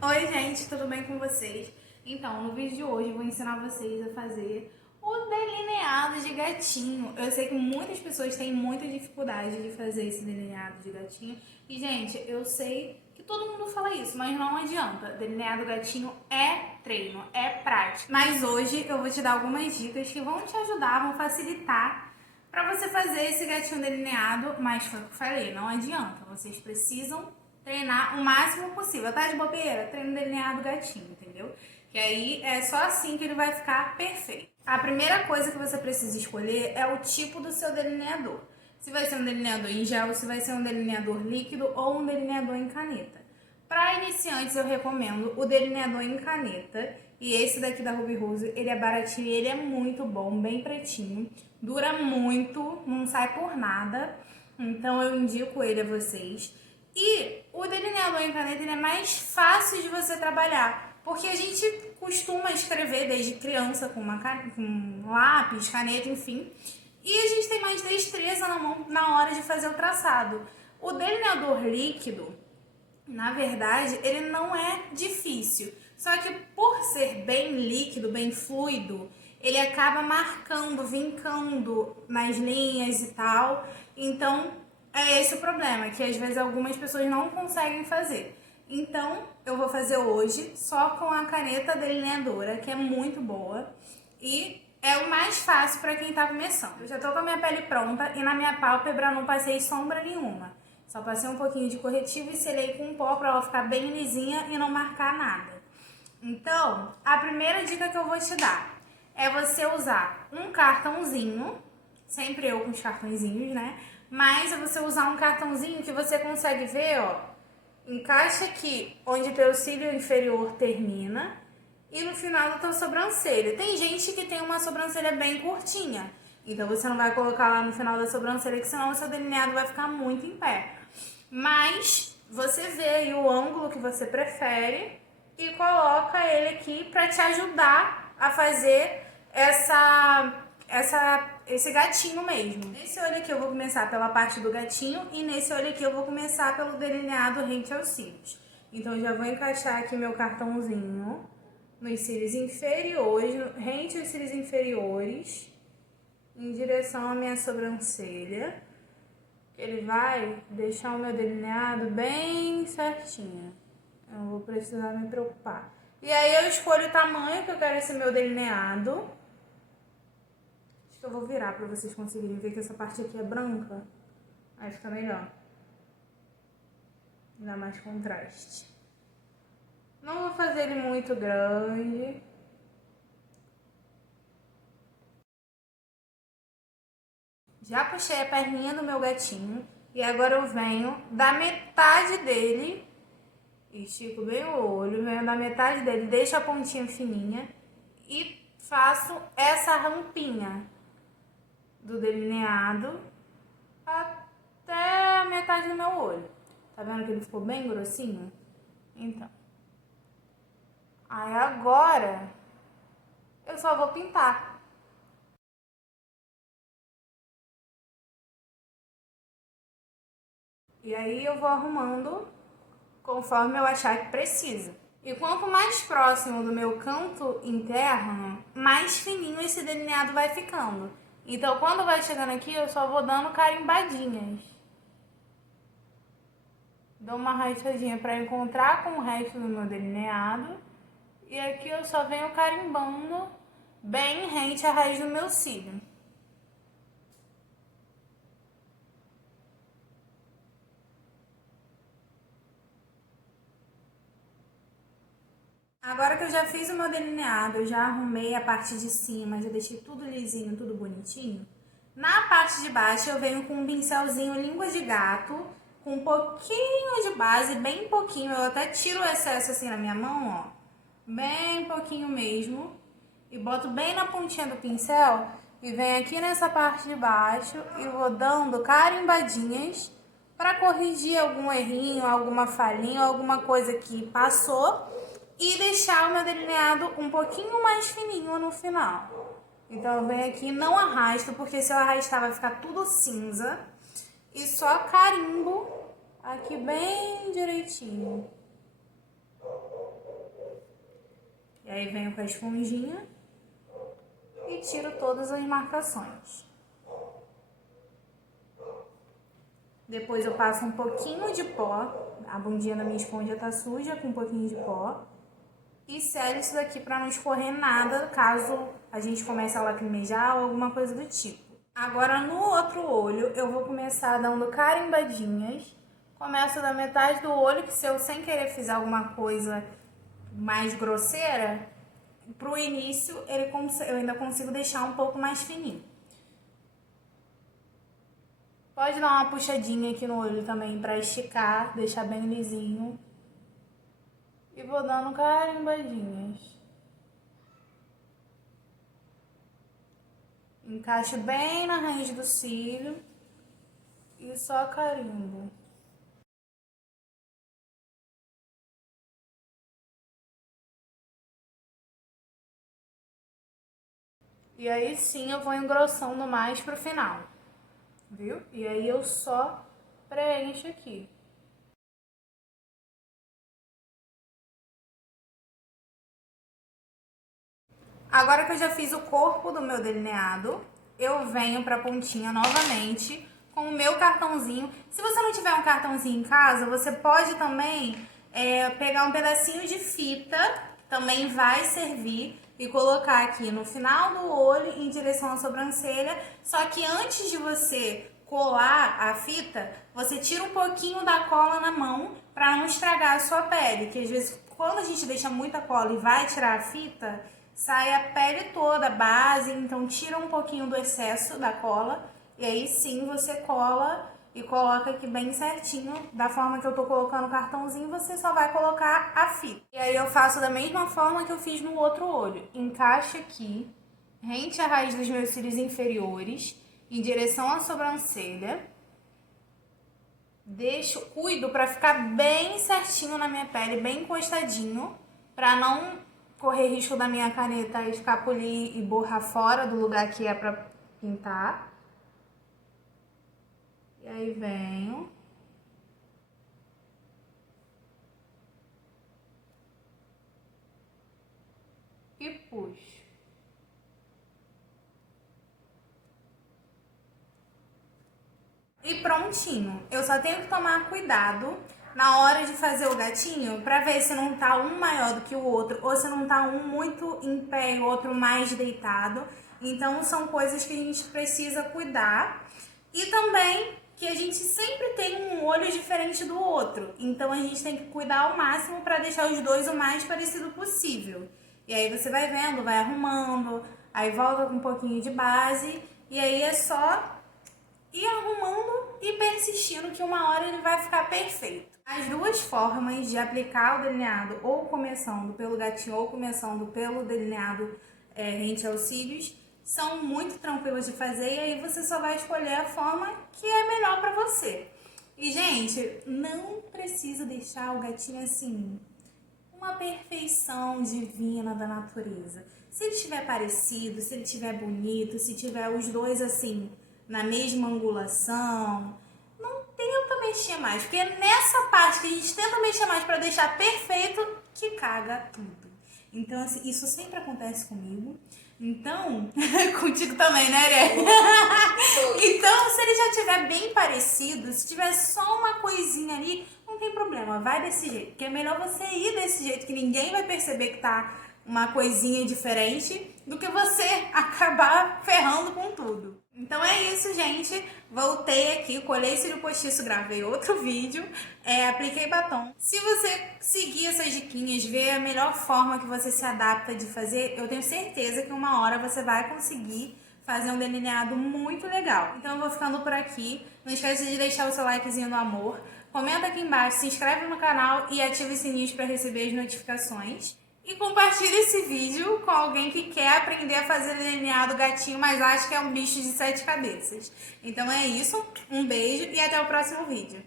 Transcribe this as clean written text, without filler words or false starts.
Oi gente, tudo bem com vocês? Então, no vídeo de hoje eu vou ensinar vocês a fazer o delineado de gatinho. Eu sei que muitas pessoas têm muita dificuldade de fazer esse delineado de gatinho. E gente, eu sei que todo mundo fala isso, mas não adianta. Delineado gatinho é treino, é prática. Mas hoje eu vou te dar algumas dicas que vão te ajudar, vão facilitar para você fazer esse gatinho delineado. Mas foi o que eu falei, não adianta. Vocês precisam treinar o máximo possível. Tá de bobeira? Treino delineado gatinho, entendeu? Que aí é só assim que ele vai ficar perfeito. A primeira coisa que você precisa escolher é o tipo do seu delineador. Se vai ser um delineador em gel, se vai ser um delineador líquido ou um delineador em caneta. Para iniciantes eu recomendo o delineador em caneta. E esse daqui da Ruby Rose, ele é baratinho e ele é muito bom, bem pretinho. Dura muito, não sai por nada. Então eu indico ele a vocês. E o delineador em caneta ele é mais fácil de você trabalhar, porque a gente costuma escrever desde criança com com lápis, caneta, enfim, e a gente tem mais destreza na mão na hora de fazer o traçado. O delineador líquido, na verdade, ele não é difícil, só que por ser bem líquido, bem fluido, ele acaba marcando, vincando nas linhas e tal. Então, é esse o problema, que às vezes algumas pessoas não conseguem fazer. Então, eu vou fazer hoje só com a caneta delineadora, que é muito boa e é o mais fácil para quem tá começando. Eu já tô com a minha pele pronta e na minha pálpebra não passei sombra nenhuma. Só passei um pouquinho de corretivo e selei com pó para ela ficar bem lisinha e não marcar nada. Então, a primeira dica que eu vou te dar é você usar um cartãozinho, sempre eu com os cartõezinhos, né? Mas é você usar um cartãozinho que você consegue ver, ó, encaixa aqui onde teu cílio inferior termina e no final da tua sobrancelha. Tem gente que tem uma sobrancelha bem curtinha, então você não vai colocar lá no final da sobrancelha, que senão o seu delineado vai ficar muito em pé. Mas você vê aí o ângulo que você prefere e coloca ele aqui para te ajudar a fazer esse gatinho mesmo. Nesse olho aqui eu vou começar pela parte do gatinho e nesse olho aqui eu vou começar pelo delineado rente aos cílios. Então eu já vou encaixar aqui meu cartãozinho nos cílios inferiores, rente aos cílios inferiores, em direção à minha sobrancelha. Ele vai deixar o meu delineado bem certinho. Eu não vou precisar me preocupar. E aí eu escolho o tamanho que eu quero esse meu delineado. Acho que eu vou virar para vocês conseguirem ver que essa parte aqui é branca. Aí fica melhor. Dá mais contraste. Não vou fazer ele muito grande. Já puxei a perninha do meu gatinho. E agora eu venho da metade dele. Estico bem o olho, venho da metade dele, deixo a pontinha fininha e faço essa rampinha do delineado até a metade do meu olho. Tá vendo que ele ficou bem grossinho? Então. Aí agora eu só vou pintar. E aí eu vou arrumando conforme eu achar que precisa. E quanto mais próximo do meu canto interno, mais fininho esse delineado vai ficando. Então, quando vai chegando aqui, eu só vou dando carimbadinhas. Dou uma rachadinha para encontrar com o resto do meu delineado. E aqui eu só venho carimbando bem rente à raiz do meu cílio. Agora que eu já fiz o meu delineado, eu já arrumei a parte de cima, já deixei tudo lisinho, tudo bonitinho. Na parte de baixo eu venho com um pincelzinho língua de gato, com um pouquinho de base, bem pouquinho. Eu até tiro o excesso assim na minha mão, ó. Bem pouquinho mesmo. E boto bem na pontinha do pincel e venho aqui nessa parte de baixo e vou dando carimbadinhas para corrigir algum errinho, alguma falhinha, alguma coisa que passou e deixar o meu delineado um pouquinho mais fininho no final. Então eu venho aqui, não arrasto, porque se eu arrastar vai ficar tudo cinza. E só carimbo aqui bem direitinho. E aí venho com a esponjinha e tiro todas as marcações. Depois eu passo um pouquinho de pó, a bundinha da minha esponja tá suja com um pouquinho de pó. E selo isso daqui para não escorrer nada, caso a gente comece a lacrimejar ou alguma coisa do tipo. Agora no outro olho eu vou começar dando carimbadinhas. Começo da metade do olho, que se eu sem querer fizer alguma coisa mais grosseira, pro início eu ainda consigo deixar um pouco mais fininho. Pode dar uma puxadinha aqui no olho também para esticar, deixar bem lisinho. E vou dando carimbadinhas. Encaixo bem na raiz do cílio e só carimbo. E aí sim eu vou engrossando mais pro final, viu? E aí eu só preencho aqui. Agora que eu já fiz o corpo do meu delineado, eu venho pra pontinha novamente com o meu cartãozinho. Se você não tiver um cartãozinho em casa, você pode também pegar um pedacinho de fita, também vai servir, e colocar aqui no final do olho em direção à sobrancelha. Só que antes de você colar a fita, você tira um pouquinho da cola na mão para não estragar a sua pele, que às vezes quando a gente deixa muita cola e vai tirar a fita, sai a pele toda, a base, então tira um pouquinho do excesso da cola e aí sim você cola e coloca aqui bem certinho, da forma que eu tô colocando o cartãozinho, você só vai colocar a fita. E aí eu faço da mesma forma que eu fiz no outro olho. Encaixa aqui, rente a raiz dos meus cílios inferiores, em direção à sobrancelha. Cuido pra ficar bem certinho na minha pele, bem encostadinho, pra não correr risco da minha caneta escapulir e borrar fora do lugar que é pra pintar. E aí venho. E puxo. E prontinho. Eu só tenho que tomar cuidado na hora de fazer o gatinho pra ver se não tá um maior do que o outro ou se não tá um muito em pé e o outro mais deitado. Então são coisas que a gente precisa cuidar. E também que a gente sempre tem um olho diferente do outro. Então a gente tem que cuidar ao máximo para deixar os dois o mais parecido possível. E aí você vai vendo, vai arrumando, aí volta com um pouquinho de base e aí é só ir arrumando e persistindo que uma hora ele vai ficar perfeito. As duas formas de aplicar o delineado, ou começando pelo gatinho ou começando pelo delineado rente aos cílios, são muito tranquilas de fazer e aí você só vai escolher a forma que é melhor pra você. E, gente, não precisa deixar o gatinho assim, uma perfeição divina da natureza. Se ele estiver parecido, se ele estiver bonito, se tiver os dois assim, na mesma angulação, não tenta mexer mais, porque é nessa parte que a gente tenta mexer mais pra deixar perfeito que caga tudo. Então, assim, isso sempre acontece comigo. Então, contigo também, né, Aré? Então, se ele já tiver bem parecido, se tiver só uma coisinha ali, não tem problema, vai desse jeito. Porque é melhor você ir desse jeito, que ninguém vai perceber que tá uma coisinha diferente, do que você acabar ferrando com tudo. Então é isso, gente. Voltei aqui, colei cílio postiço, gravei outro vídeo, apliquei batom. Se você seguir essas diquinhas, ver a melhor forma que você se adapta de fazer, eu tenho certeza que uma hora você vai conseguir fazer um delineado muito legal. Então eu vou ficando por aqui. Não esqueça de deixar o seu likezinho do amor. Comenta aqui embaixo, se inscreve no canal e ativa os sininhos para receber as notificações. E compartilhe esse vídeo com alguém que quer aprender a fazer delineado gatinho, mas acha que é um bicho de 7 cabeças. Então é isso, um beijo e até o próximo vídeo.